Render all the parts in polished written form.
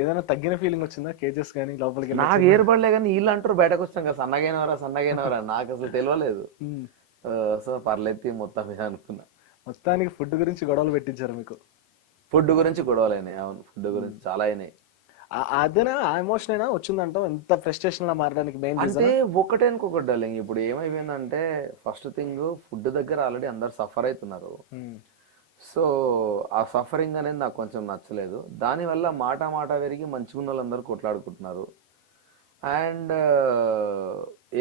ఏదైనా తగ్గిన ఫీలింగ్ వచ్చిందా కేజెస్ కానీ లోపలికి వెళ్ళి నాకు ఏర్పడలే కానీ వీళ్ళు అంటారు బయటకు వస్తాం కదా సన్నగైనవరా సన్నగైనవరా, నాకు అసలు తెలియలేదు. సో పర్లేదు మొత్తం మీద అనుకున్నా. మొత్తానికి ఫుడ్ గురించి గొడవలు పెట్టించారు మీకు. ఫుడ్ గురించి గొడవలు అయినాయి. అవును, ఫుడ్ గురించి చాలా అయినాయి. అదేనా ఆ ఎమోషన్ అయినా వచ్చిందంటావు ఎంత ఫ్రస్ట్రేషన్ లా మారడానికి మెయిన్ అంటే రీజన్? ఒకటే అనుకోకూడదు డార్లింగ్. ఇప్పుడు ఏమైపోయిందంటే ఫస్ట్ థింగ్ ఫుడ్ దగ్గర ఆల్రెడీ అందరు సఫర్ అవుతున్నారు. సో ఆ సఫరింగ్ అనేది నాకు కొంచెం నచ్చలేదు. దానివల్ల మాట మాట పెరిగి మంచిగా ఉన్న వాళ్ళందరూ కొట్లాడుకుంటున్నారు. అండ్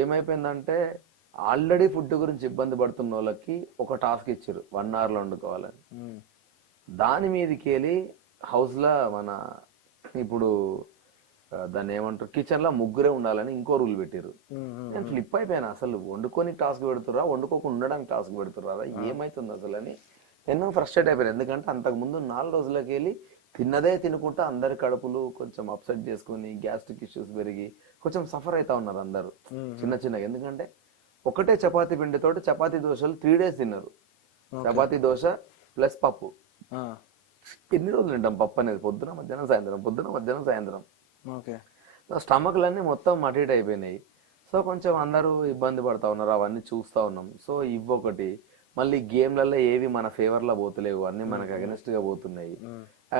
ఏమైపోయిందంటే ఆల్రెడీ ఫుడ్ గురించి ఇబ్బంది పడుతున్న వాళ్ళకి ఒక టాస్క్ ఇచ్చారు 1 hour లో వండుకోవాలని. దాని మీదకి వెళ్ళి హౌస్లో మన ఇప్పుడు దాన్ని ఏమంటారు కిచెన్ లో ముగ్గురే ఉండాలని ఇంకో రూల్ పెట్టారు. నేను ఫ్లిప్ అయిపోయాను. అసలు వండుకొని టాస్క్ పెడుతుర్రా, వండుకోకుండా ఉండడానికి టాస్క్ పెడుతుర్రా, ఏమైతుంది అసలు అని నేను ఫ్రస్ట్రేట్ అయిపోయాను. ఎందుకంటే అంతకుముందు 4 రోజులకి వెళ్ళి తిన్నదే తినుకుంటా అందరి కడుపులు కొంచెం అప్సెట్ చేసుకుని గ్యాస్ట్రిక్ ఇష్యూస్ పెరిగి కొంచెం సఫర్ అవుతా ఉన్నారు అందరూ చిన్న చిన్నగా. ఎందుకంటే ఒకటే చపాతీ పిండితోటి చపాతీ దోశలు 3 days తిన్నారు. చపాతీ దోశ ప్లస్ పప్పు. ఎన్ని రోజులు తింటాం పప్పు అనేది? పొద్దున మధ్యాహ్నం సాయంత్రం, పొద్దున మధ్యాహ్నం సాయంత్రం. స్టమక్లన్నీ మొత్తం అటు ఇటు అయిపోయినాయి. సో కొంచెం అందరూ ఇబ్బంది పడతా ఉన్నారు, అవన్నీ చూస్తూ ఉన్నాం. సో ఇవ్వొకటి, మళ్ళీ గేమ్లలో ఏవి మన ఫేవర్లో పోతలేవు, అన్ని మనకు అగెనిస్ట్ గా పోతున్నాయి.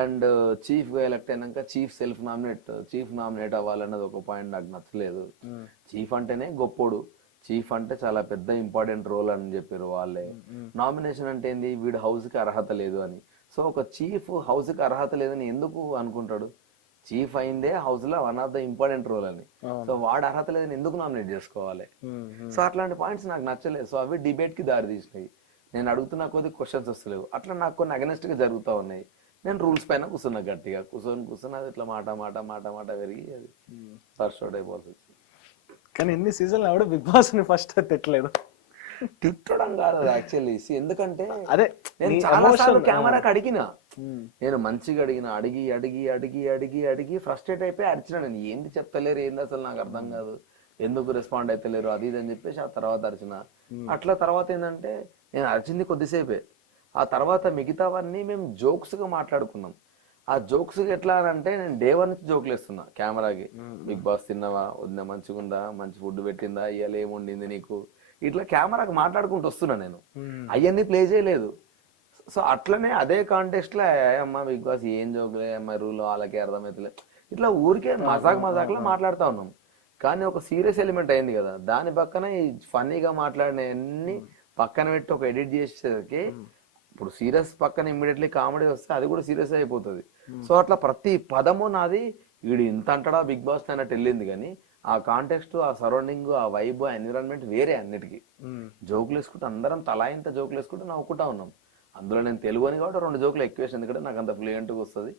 అండ్ చీఫ్ గా ఎలక్ట్ అయినాక చీఫ్ నామినేట్ అవ్వాలన్నది ఒక పాయింట్ నాకు నచ్చలేదు. చీఫ్ అంటేనే గొప్పోడు, చీఫ్ అంటే చాలా పెద్ద ఇంపార్టెంట్ రోల్ అని చెప్పారు వాళ్ళే. నామినేషన్ అంటే ఏంది, వీడు హౌస్ కి అర్హత లేదు అని. సో ఒక చీఫ్ హౌస్ కి అర్హత లేదని ఎందుకు అనుకుంటాడు? చీఫ్ అయిందే హౌస్ లో 1 of the ఇంపార్టెంట్ రోల్ అని. సో వాడు అర్హత లేదని ఎందుకు నామినేట్ చేసుకోవాలి? సో అట్లాంటి పాయింట్స్ నాకు నచ్చలేదు. సో అవి డిబేట్ కి దారి తీసినాయి. నేను అడుగుతున్న కొద్ది క్వశ్చన్స్ వస్తలేవు. అట్లా నాకు కొన్ని అగెనిస్ట్ గా జరుగుతూ ఉన్నాయి. నేను రూల్స్ పైన కూర్చున్నా గట్టిగా, కూర్చొని అది ఇట్లా మాట మాట మాట మాట పెరిగి అది ఫస్ట్ అవుట్ అయిపోతుంది. కానీ ఎన్ని సీజన్లు ఆవిడ బిగ్ బాస్ ని ఫస్ట్ తిట్టలేదు. తిట్టడం కాదు యాక్చువల్లీ, ఎందుకంటే అదే నేను చాలా సార్లు కెమెరాకి అడిగినా, నేను మంచిగా అడిగి అడిగి అడిగి అడిగి అడిగి ఫ్రస్ట్రేట్ అయిపోయి అరిచిన. నేను ఏంటి చెప్తలేరు, ఏంది అసలు నాకు అర్థం కాదు, ఎందుకు రెస్పాండ్ అయితలేరు, అది ఇది అని చెప్పేసి ఆ తర్వాత అరిచిన. అట్లా తర్వాత ఏంటంటే నేను అరిచింది కొద్దిసేపే. ఆ తర్వాత మిగతావన్నీ మేము జోక్స్ గా మాట్లాడుకున్నాం. ఆ జోక్స్ ఎట్లా అంటే నేను డే 1 నుంచి జోకులు వేస్తున్నా కెమెరాకి. బిగ్ బాస్ తిన్నావా, వద్దా, మంచిగా ఉందా, మంచి ఫుడ్ పెట్టిందా, ఇవాళ ఏముండింది నీకు, ఇట్లా కెమెరాకి మాట్లాడుకుంటూ వస్తున్నా. నేను అవన్నీ ప్లే చేయలేదు. సో అట్లనే అదే కాంటెక్స్ట్ లో అమ్మ బిగ్ బాస్ ఏం జోకులే, అమ్మ రూల్ వాళ్ళకి అర్థమవుతలే, ఇట్లా ఊరికే మజాక్ లో మాట్లాడుతా ఉన్నాం. కానీ ఒక సీరియస్ ఎలిమెంట్ అయింది కదా, దాని పక్కన ఈ ఫన్నీగా మాట్లాడిన అన్ని పక్కన పెట్టి ఒక ఎడిట్ చేసేసరికి ఇప్పుడు సీరియస్ పక్కన ఇమ్మీడియట్లీ కామెడీ వస్తే అది కూడా సీరియస్ అయిపోతుంది. సో అట్లా ప్రతి పదము నాది వీడు ఇంత అంటడా బిగ్ బాస్ అన్నట్టు వెళ్ళింది. కానీ ఆ కాంటెక్స్ట్, ఆ సరౌండింగ్, ఆ వైబ్, ఆ ఎన్విరాన్మెంట్ వేరే అన్నిటికీ. జోకులు వేసుకుంటూ అందరం తలా ఇంత జోకులు వేసుకుంటూ నవ్వుకుంటా ఉన్నాం. అందులో నేను తెలుగు అని కాబట్టి 2 జోకులు ఎక్కువ వేసాను, ఎందుకంటే నాకు అంత ఫ్లూయెంట్గా వస్తుంది.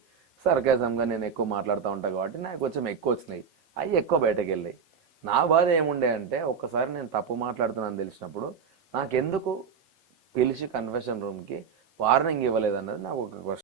సర్కాజంగా నేను ఎక్కువ మాట్లాడుతూ ఉంటాను కాబట్టి నాకు కొంచెం ఎక్కువ వచ్చినాయి, అవి ఎక్కువ బయటకు వెళ్ళాయి. నా బాధ ఏముండే అంటే ఒక్కసారి నేను తప్పు మాట్లాడుతున్నాను తెలిసినప్పుడు నాకెందుకు పిలిచి కన్ఫెషన్ రూమ్కి వార్నింగ్ ఇవ్వలేదన్నది నాకు ఒక క్వశ్చన్.